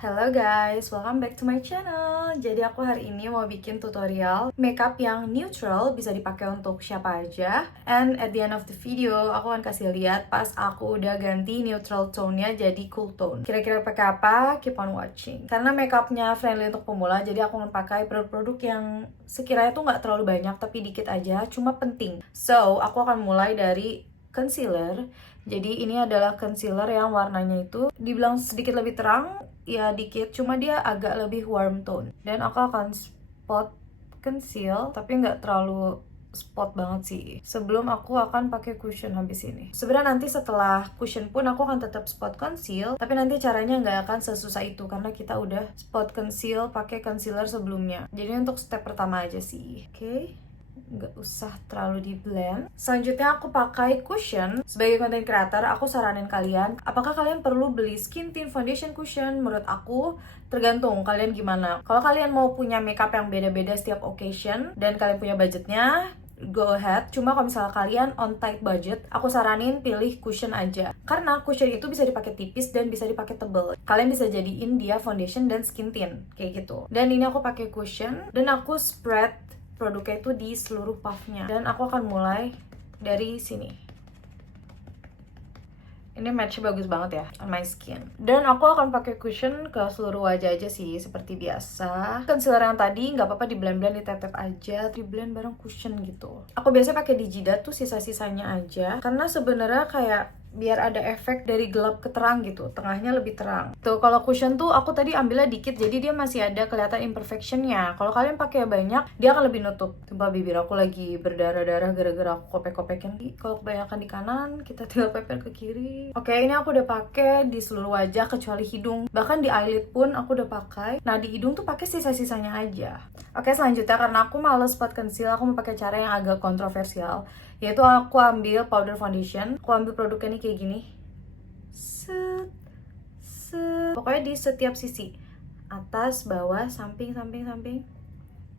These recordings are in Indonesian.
Hello guys, welcome back to my channel. Jadi aku hari ini mau bikin tutorial makeup yang neutral, bisa dipakai untuk siapa aja. And at the end of the video, aku akan kasih lihat pas aku udah ganti neutral tone-nya jadi cool tone. Kira-kira pakai apa? Keep on watching. Karena makeupnya friendly untuk pemula, jadi aku akan pakai produk-produk yang sekiranya tuh nggak terlalu banyak, tapi dikit aja, cuma penting. So, aku akan mulai dari concealer. Jadi ini adalah concealer yang warnanya itu dibilang sedikit lebih terang, ya dikit, cuma dia agak lebih warm tone. Dan aku akan spot conceal, tapi nggak terlalu spot banget sih. Sebelum aku akan pakai cushion habis ini. Sebenarnya nanti setelah cushion pun aku akan tetap spot conceal, tapi nanti caranya nggak akan sesusah itu karena kita udah spot conceal pakai concealer sebelumnya. Jadi untuk step pertama aja sih. Oke. Nggak usah terlalu di blend. Selanjutnya aku pakai cushion. Sebagai content creator, aku saranin kalian, apakah kalian perlu beli skin tint foundation cushion? Menurut aku tergantung kalian gimana. Kalau kalian mau punya makeup yang beda-beda setiap occasion dan kalian punya budgetnya, go ahead. Cuma kalau misalnya kalian on tight budget, aku saranin pilih cushion aja. Karena cushion itu bisa dipakai tipis dan bisa dipakai tebel. Kalian bisa jadiin dia foundation dan skin tint kayak gitu. Dan ini aku pakai cushion dan aku spread produknya itu di seluruh puffnya. Dan aku akan mulai dari sini. Ini matchnya bagus banget ya on my skin. Dan aku akan pakai cushion ke seluruh wajah aja sih, seperti biasa. Concealer yang tadi nggak apa-apa di blend-blend, ditep-tep aja, di blend bareng cushion gitu. Aku biasa pakai di jidat tuh sisa-sisanya aja, karena sebenarnya kayak biar ada efek dari gelap ke terang gitu, tengahnya lebih terang. Tuh kalau cushion tuh aku tadi ambilnya dikit, jadi dia masih ada kelihatan imperfectionnya. Kalau kalian pakai banyak, dia akan lebih nutup. Sumpah bibir aku lagi berdarah-darah gara-gara aku kopek-kopekin. Kalau kebanyakan di kanan, kita tinggal pepel ke kiri. Oke, ini aku udah pakai di seluruh wajah kecuali hidung. Bahkan di eyelid pun aku udah pakai. Nah di hidung tuh pakai sisa-sisanya aja. Oke, selanjutnya karena aku males spot conceal, aku mau pakai cara yang agak kontroversial, yaitu aku ambil powder foundation. Aku ambil produknya nih kayak gini, set, set. Pokoknya di setiap sisi, atas, bawah, samping, samping, samping,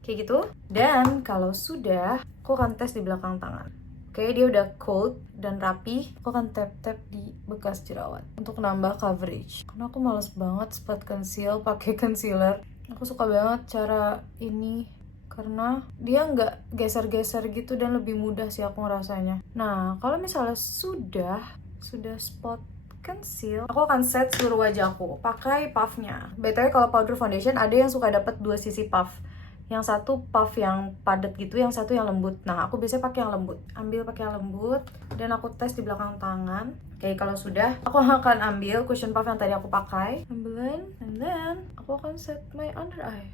kayak gitu. Dan kalau sudah, aku akan tes di belakang tangan. Oke, dia udah cold dan rapi. Aku akan tap-tap di bekas jerawat untuk nambah coverage. Karena aku males banget spot conceal pakai concealer. Aku suka banget cara ini karena dia nggak geser-geser gitu dan lebih mudah sih aku ngerasanya. Nah, kalau misalnya sudah spot conceal, aku akan set seluruh wajahku pakai puffnya. BTW kalau powder foundation ada yang suka dapat dua sisi puff. Yang satu puff yang padat gitu, yang satu yang lembut. Nah, aku biasanya pakai yang lembut. Ambil pakai yang lembut dan aku tes di belakang tangan. Oke, kalau sudah, aku akan ambil cushion puff yang tadi aku pakai, blend, and then aku akan set my under eye.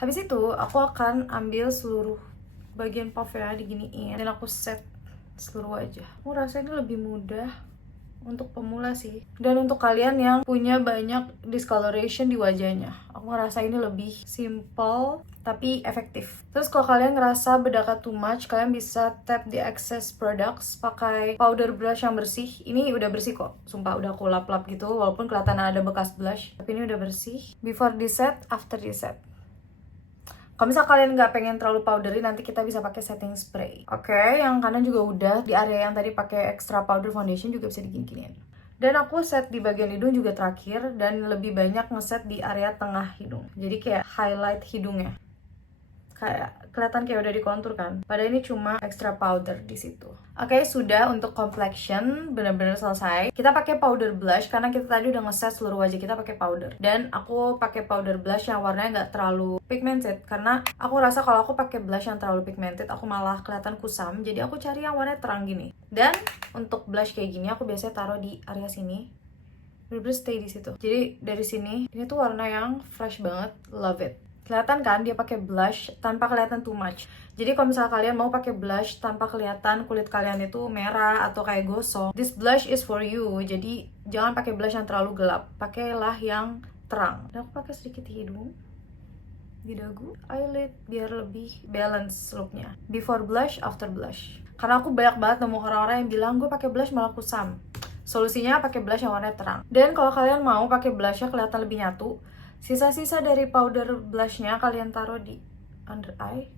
Habis itu, aku akan ambil seluruh bagian puff ya, diginiin, dan aku set seluruh wajah. Aku rasa ini lebih mudah untuk pemula sih. Dan untuk kalian yang punya banyak discoloration di wajahnya, aku ngerasa ini lebih simple tapi efektif. Terus kalau kalian ngerasa bedakan too much, kalian bisa tap the excess products pakai powder blush yang bersih. Ini udah bersih kok, sumpah udah aku lap-lap gitu, walaupun kelihatan ada bekas blush, tapi ini udah bersih. Before di set, after di set. Kalau misal kalian nggak pengen terlalu powdery, nanti kita bisa pakai setting spray. Oke, yang kanan juga udah. Di area yang tadi pakai extra powder foundation juga bisa digini-giniin. Dan aku set di bagian hidung juga terakhir, dan lebih banyak ngeset di area tengah hidung. Jadi kayak highlight hidungnya. Kayak kelihatan kayak udah dikontur kan. Padahal ini cuma extra powder di situ. Oke, sudah untuk complexion benar-benar selesai. Kita pakai powder blush karena kita tadi udah ngeset seluruh wajah kita pakai powder. Dan aku pakai powder blush yang warnanya nggak terlalu pigmented karena aku rasa kalau aku pakai blush yang terlalu pigmented aku malah kelihatan kusam. Jadi aku cari yang warnanya terang gini. Dan untuk blush kayak gini aku biasanya taruh di area sini. Bener-bener stay di situ. Jadi dari sini ini tuh warna yang fresh banget, love it. Kelihatan kan dia pakai blush tanpa kelihatan too much. Jadi kalau misalnya kalian mau pakai blush tanpa kelihatan kulit kalian itu merah atau kayak gosong, this blush is for you. Jadi jangan pakai blush yang terlalu gelap, pakailah yang terang. Dan aku pakai sedikit di hidung, di dagu, eyelid biar lebih balance looknya. Before blush, after blush. Karena aku banyak banget nemu orang-orang yang bilang gue pakai blush malah kusam. Solusinya pakai blush yang warnanya terang. Dan kalau kalian mau pakai blushnya kelihatan lebih nyatu, sisa-sisa dari powder blushnya kalian taruh di under eye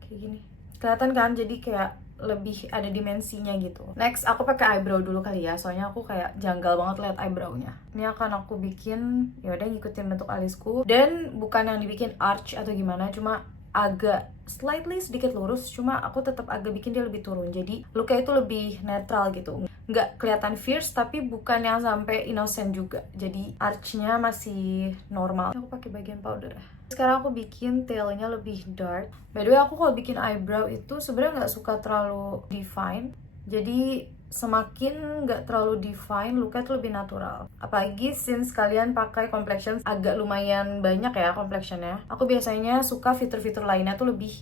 kayak gini. Kelihatan kan, jadi kayak lebih ada dimensinya gitu. Next, aku pakai eyebrow dulu kali ya, soalnya aku kayak janggal banget lihat eyebrownya. Ini akan aku bikin, yaudah ngikutin bentuk alisku. Dan bukan yang dibikin arch atau gimana, cuma agak slightly sedikit lurus, cuma aku tetap agak bikin dia lebih turun. Jadi looknya itu lebih netral gitu. Nggak kelihatan fierce, tapi bukan yang sampai innocent juga. Jadi archnya masih normal. Aku pakai bagian powder. Sekarang aku bikin tailnya lebih dark. By the way, aku kalau bikin eyebrow itu sebenarnya nggak suka terlalu define. Jadi semakin nggak terlalu define, looknya tuh lebih natural. Apalagi since kalian pakai complexion agak lumayan banyak ya complexionnya. Aku biasanya suka fitur-fitur lainnya tuh lebih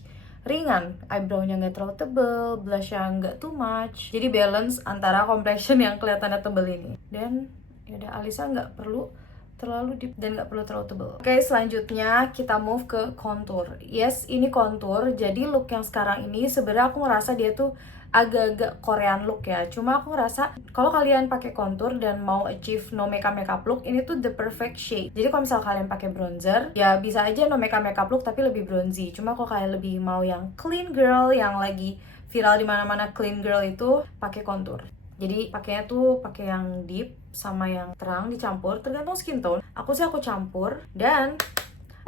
ringan, eyebrownya nggak terlalu tebel, blushnya nggak too much. Jadi balance antara complexion yang kelihatannya tebel ini. Dan yaudah, alisnya nggak perlu terlalu deep dan nggak perlu terlalu tebel. Oke, selanjutnya kita move ke contour. Yes, ini contour. Jadi look yang sekarang ini sebenarnya aku ngerasa dia tuh agak-agak Korean look ya. Cuma aku ngerasa kalau kalian pakai contour dan mau achieve no makeup look, ini tuh the perfect shade. Jadi kalau misal kalian pakai bronzer, ya bisa aja no makeup look tapi lebih bronzy. Cuma kalau kalian lebih mau yang clean girl, yang lagi viral di mana-mana clean girl itu, pakai contour. Jadi pakainya tuh pakai yang deep sama yang terang dicampur, tergantung skin tone. Aku campur dan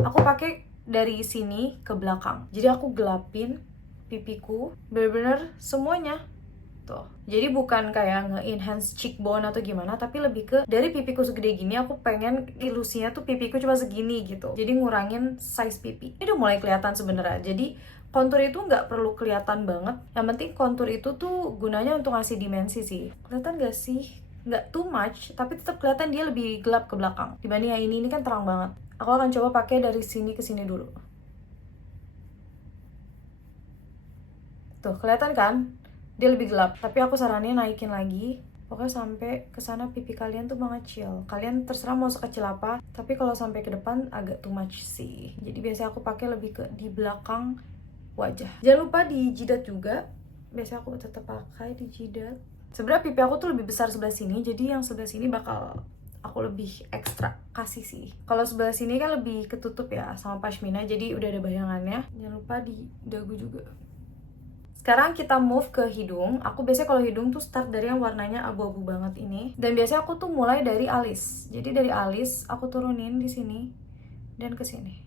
aku pakai dari sini ke belakang. Jadi aku gelapin pipiku, bener-bener semuanya. Tuh. Jadi bukan kayak nge-enhance cheekbone atau gimana, tapi lebih ke dari pipiku segede gini aku pengen ilusinya tuh pipiku cuma segini gitu. Jadi ngurangin size pipi. Ini udah mulai kelihatan sebenarnya. Jadi kontur itu nggak perlu kelihatan banget. Yang penting kontur itu tuh gunanya untuk ngasih dimensi sih. Kelihatan nggak sih? Nggak too much, tapi tetap kelihatan dia lebih gelap ke belakang. Dibanding yang ini kan terang banget. Aku akan coba pakai dari sini ke sini dulu. Tuh, kelihatan kan? Dia lebih gelap. Tapi aku saranin naikin lagi. Pokoknya sampai ke sana pipi kalian tuh mengecil. Kalian terserah mau sekecil apa, tapi kalau sampai ke depan agak too much sih. Jadi biasanya aku pakai lebih ke di belakang wajah. Jangan lupa di jidat juga. Biasanya aku tetap pakai di jidat. Sebenarnya pipi aku tuh lebih besar sebelah sini, jadi yang sebelah sini bakal aku lebih ekstra kasih sih. Kalau sebelah sini kan lebih ketutup ya sama pashmina, jadi udah ada bayangannya. Jangan lupa di dagu juga. Sekarang kita move ke hidung. Aku biasanya kalau hidung tuh start dari yang warnanya abu-abu banget ini. Dan biasanya aku tuh mulai dari alis. Jadi dari alis aku turunin di sini dan ke sini.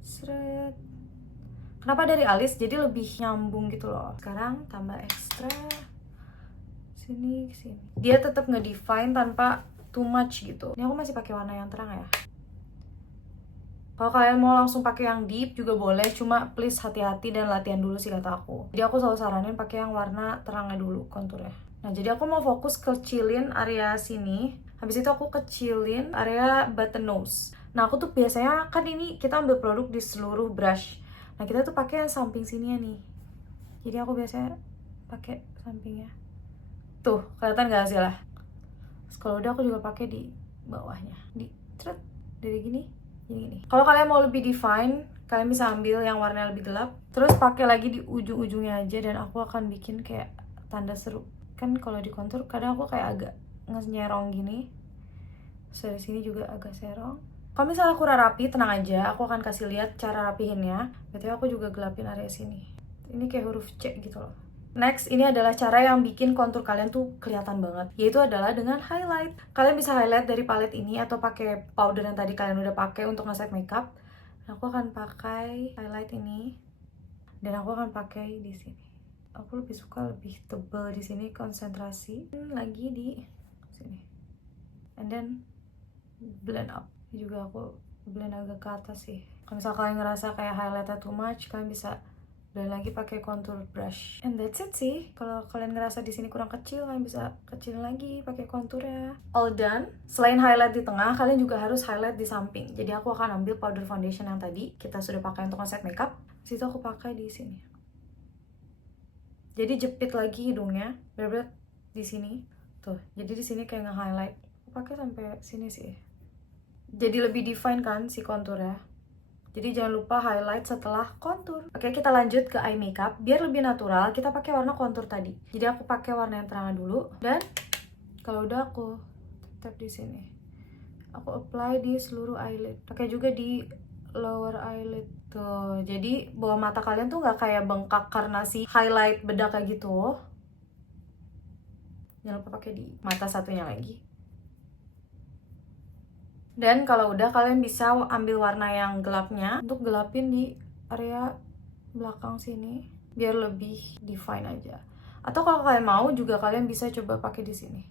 Seret. Kenapa dari alis? Jadi lebih nyambung gitu loh. Sekarang tambah ekstra sini sini. Dia tetap nge-define tanpa too much gitu. Ini aku masih pakai warna yang terang ya. Kalau kalian mau langsung pakai yang deep juga boleh, cuma please hati-hati dan latihan dulu sih kata aku. Jadi aku selalu saranin pakai yang warna terangnya dulu konturnya. Nah, jadi aku mau fokus kecilin area sini. Habis itu aku kecilin area button nose. Nah, aku tuh biasanya kan ini kita ambil produk di seluruh brush. Nah, kita tuh pakai yang samping sini ya nih. Jadi aku biasanya pakai sampingnya. Tuh, kelihatan gak hasilnya? Kalau udah aku juga pakai di bawahnya. Di tret dari gini. Gini. Kalau kalian mau lebih define, kalian bisa ambil yang warna lebih gelap, terus pakai lagi di ujung-ujungnya aja, dan aku akan bikin kayak tanda seru. Kan kalau di kontur kadang aku kayak agak nyerong gini. Terus dari sini juga agak serong. Kalau misalnya aku rapi, tenang aja, aku akan kasih lihat cara rapihinnya. Berarti aku juga gelapin area sini. Ini kayak huruf C gitu loh. Next, ini adalah cara yang bikin kontur kalian tuh kelihatan banget, yaitu adalah dengan highlight. Kalian bisa highlight dari palette ini atau pakai powder yang tadi kalian udah pakai untuk nge-set makeup. Aku akan pakai highlight ini dan aku akan pakai di sini. Aku lebih suka lebih tebal di sini, konsentrasi lagi di sini. And then blend up. Ini juga aku blend agak ke atas sih. Kalau misalnya kalian ngerasa kayak highlightnya too much, kalian bisa blend lagi pakai contour brush. And that's it sih. Kalau kalian ngerasa di sini kurang kecil, kalian bisa kecilin lagi pakai contournya. All done. Selain highlight di tengah, kalian juga harus highlight di samping. Jadi aku akan ambil powder foundation yang tadi kita sudah pakai untuk set makeup. Situ aku pakai di sini. Jadi jepit lagi hidungnya, bener-bener di sini. Tuh. Jadi di sini kayak nge-highlight. Aku pakai sampai sini sih. Jadi lebih define kan si konturnya. Jadi jangan lupa highlight setelah kontur. Oke, kita lanjut ke eye makeup. Biar lebih natural, kita pakai warna kontur tadi. Jadi aku pakai warna yang terang dulu. Dan kalau udah aku tap di sini. Aku apply di seluruh eyelid. Pakai juga di lower eyelid. Tuh, jadi bawah mata kalian tuh nggak kayak bengkak karena si highlight bedak kayak gitu. Jangan lupa pakai di mata satunya lagi. Dan kalau udah, kalian bisa ambil warna yang gelapnya untuk gelapin di area belakang sini biar lebih define aja. Atau kalau kalian mau juga kalian bisa coba pakai di sini.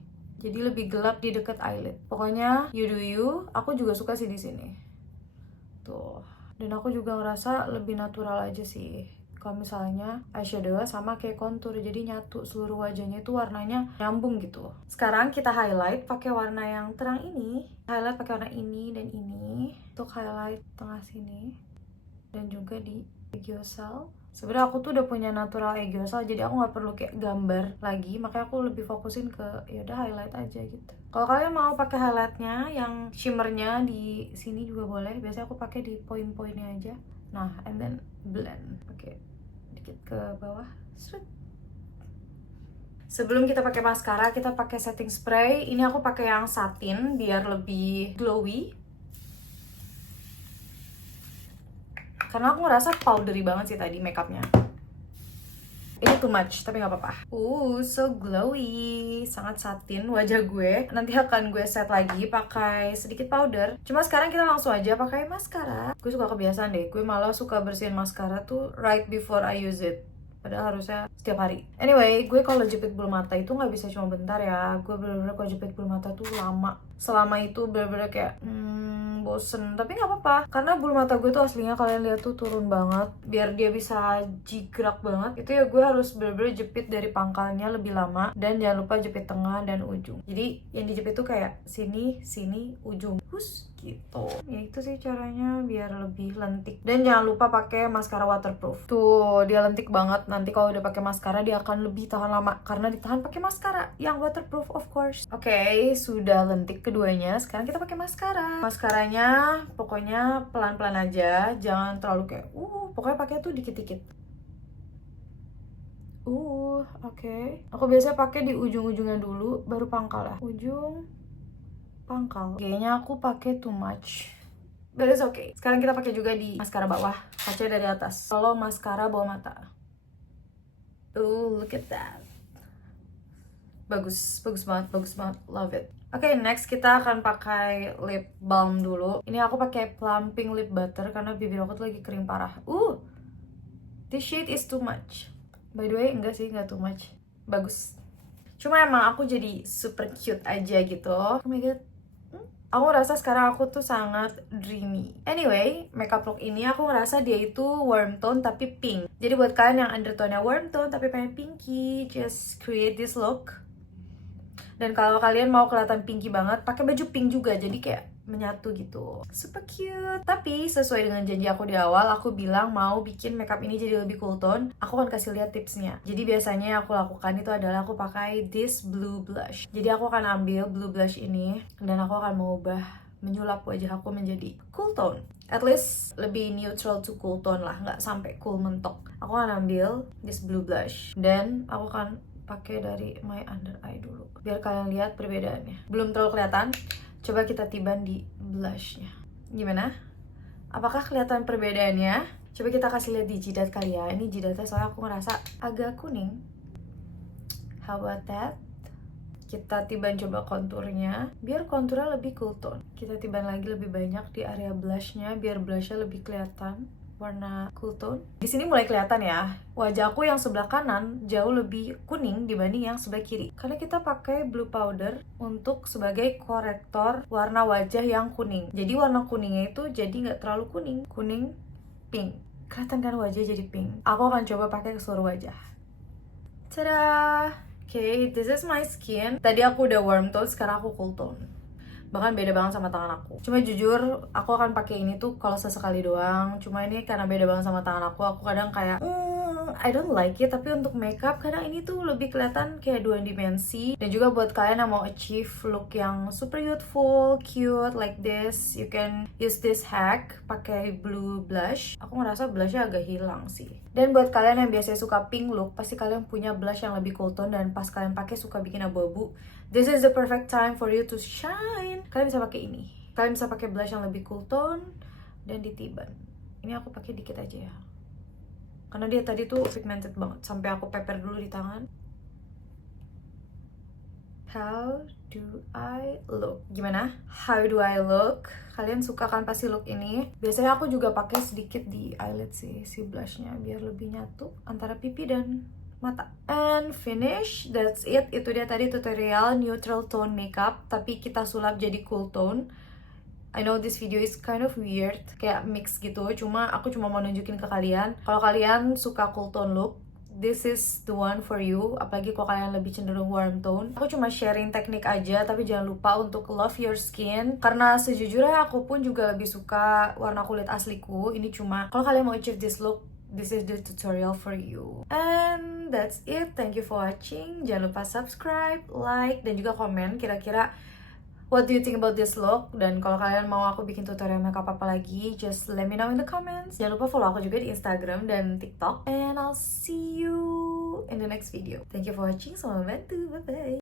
Jadi lebih gelap di dekat eyelid. Pokoknya you do you. Aku juga suka sih di sini. Tuh. Dan aku juga ngerasa lebih natural aja sih. Kalau misalnya eyeshadow sama kayak contour, jadi nyatu seluruh wajahnya itu warnanya nyambung gitu. Sekarang kita highlight pakai warna yang terang ini. Highlight pakai warna ini dan ini untuk highlight tengah sini dan juga di aegyossal. Sebenarnya aku tuh udah punya natural aegyossal, jadi aku nggak perlu kayak gambar lagi, makanya aku lebih fokusin ke ya udah highlight aja gitu. Kalau kalian mau pakai highlightnya yang shimmernya di sini juga boleh. Biasanya aku pakai di poin-poinnya aja. Nah, and then blend. Oke, dikit ke bawah. Seret. Sebelum kita pakai maskara, kita pakai setting spray. Ini aku pakai yang satin biar lebih glowy. Karena aku ngerasa powdery banget sih tadi makeupnya. Ini too much, tapi nggak apa-apa. So glowy, sangat satin wajah gue. Nanti akan gue set lagi pakai sedikit powder. Cuma sekarang kita langsung aja pakai maskara. Gue suka kebiasaan deh, gue malah suka bersihin maskara tuh right before I use it. Padahal harusnya setiap hari. Anyway, gue kalau jepit bulu mata itu nggak bisa cuma bentar ya. Gue bener-bener kalau jepit bulu mata tuh lama. Selama itu bener-bener kayak bosen. Tapi nggak apa-apa, karena bulu mata gue tuh aslinya kalian lihat tuh turun banget. Biar dia bisa jigrak banget, itu ya gue harus bener-bener jepit dari pangkalnya lebih lama. Dan jangan lupa jepit tengah dan ujung. Jadi yang dijepit tuh kayak sini, sini, ujung. Gitu. Ya itu sih caranya biar lebih lentik. Dan jangan lupa pakai maskara waterproof. Tuh, dia lentik banget. Nanti kalau udah pakai maskara dia akan lebih tahan lama karena ditahan pakai maskara yang waterproof of course. Oke, sudah lentik keduanya. Sekarang kita pakai maskara. Maskaranya pokoknya pelan-pelan aja, jangan terlalu kayak pokoknya pakai tuh dikit-dikit. Oke. Aku biasanya pakai di ujung-ujungnya dulu baru pangkal ya. Ujung pangkal. Kayaknya aku pakai too much. But it's okay. Sekarang kita pakai juga di maskara bawah, kaca dari atas. Kalau maskara bawah mata. Look at that. Bagus banget. Love it. Oke, next kita akan pakai lip balm dulu. Ini aku pakai Plumping Lip Butter karena bibir aku tuh lagi kering parah. This shade is too much. By the way, enggak sih, enggak too much. Bagus. Cuma emang aku jadi super cute aja gitu. Oh my god. Aku ngerasa sekarang aku tuh sangat dreamy. Anyway, makeup look ini aku ngerasa dia itu warm tone tapi pink. Jadi buat kalian yang undertone-nya warm tone tapi pengen pinky, just create this look. Dan kalau kalian mau kelihatan pinky banget, pakai baju pink juga, jadi kayak menyatu gitu. Super cute. Tapi sesuai dengan janji aku di awal, aku bilang mau bikin makeup ini jadi lebih cool tone. Aku akan kasih lihat tipsnya. Jadi biasanya yang aku lakukan itu adalah aku pakai this blue blush. Jadi aku akan ambil blue blush ini dan aku akan mengubah, menyulap wajah aku menjadi cool tone. At least lebih neutral to cool tone lah, nggak sampai cool mentok. Aku akan ambil this blue blush dan aku akan pakai dari my under eye dulu biar kalian lihat perbedaannya. Belum terlalu kelihatan. Coba kita tiban di blushnya. Gimana? Apakah kelihatan perbedaannya? Coba kita kasih lihat di jidat kali ya. Ini jidatnya soalnya aku ngerasa agak kuning. How about that? Kita tiban coba konturnya. Biar konturnya lebih cool tone. Kita tiban lagi lebih banyak di area blushnya. Biar blushnya lebih kelihatan warna cool tone. Di sini mulai kelihatan ya, wajah aku yang sebelah kanan jauh lebih kuning dibanding yang sebelah kiri. Karena kita pakai blue powder untuk sebagai korektor warna wajah yang kuning. Jadi warna kuningnya itu jadi nggak terlalu kuning, kuning pink. Kelihatan kan wajah jadi pink. Aku akan coba pakai ke seluruh wajah. Tada! Okay, this is my skin. Tadi aku udah warm tone, sekarang aku cool tone. Bahkan beda banget sama tangan aku. Cuma jujur, aku akan pakai ini tuh kalau sesekali doang. Cuma ini karena beda banget sama tangan aku kadang kayak I don't like it. Tapi untuk makeup kadang ini tuh lebih kelihatan kayak dua dimensi. Dan juga buat kalian yang mau achieve look yang super youthful, cute like this, you can use this hack pakai blue blush. Aku ngerasa blushnya agak hilang sih. Dan buat kalian yang biasanya suka pink look, pasti kalian punya blush yang lebih cool tone dan pas kalian pakai suka bikin abu-abu. This is the perfect time for you to shine. Kalian bisa pakai ini. Kalian bisa pakai blush yang lebih cool tone dan ditiban. Ini aku pakai dikit aja ya, karena dia tadi tuh pigmented banget sampai aku pepper dulu di tangan. How do I look? Gimana? How do I look? Kalian suka kan pasti look ini? Biasanya aku juga pakai sedikit di eyelid sih, si blushnya, biar lebih nyatu antara pipi dan mata. And finish, that's it. Itu dia tadi tutorial neutral tone makeup, tapi kita sulap jadi cool tone. I know this video is kind of weird, kayak mix gitu. Cuma aku cuma mau nunjukin ke kalian, kalau kalian suka cool tone look, this is the one for you. Apalagi kalau kalian lebih cenderung warm tone. Aku cuma sharing teknik aja, tapi jangan lupa untuk love your skin. Karena sejujurnya aku pun juga lebih suka warna kulit asliku. Ini cuma kalau kalian mau achieve this look, this is the tutorial for you. And that's it. Thank you for watching. Jangan lupa subscribe, like, dan juga komen kira-kira what do you think about this look? Dan kalau kalian mau aku bikin tutorial makeup apa lagi, just let me know in the comments. Jangan lupa follow aku juga di Instagram dan TikTok. And I'll see you in the next video. Thank you for watching. Selamat bantu. Bye-bye.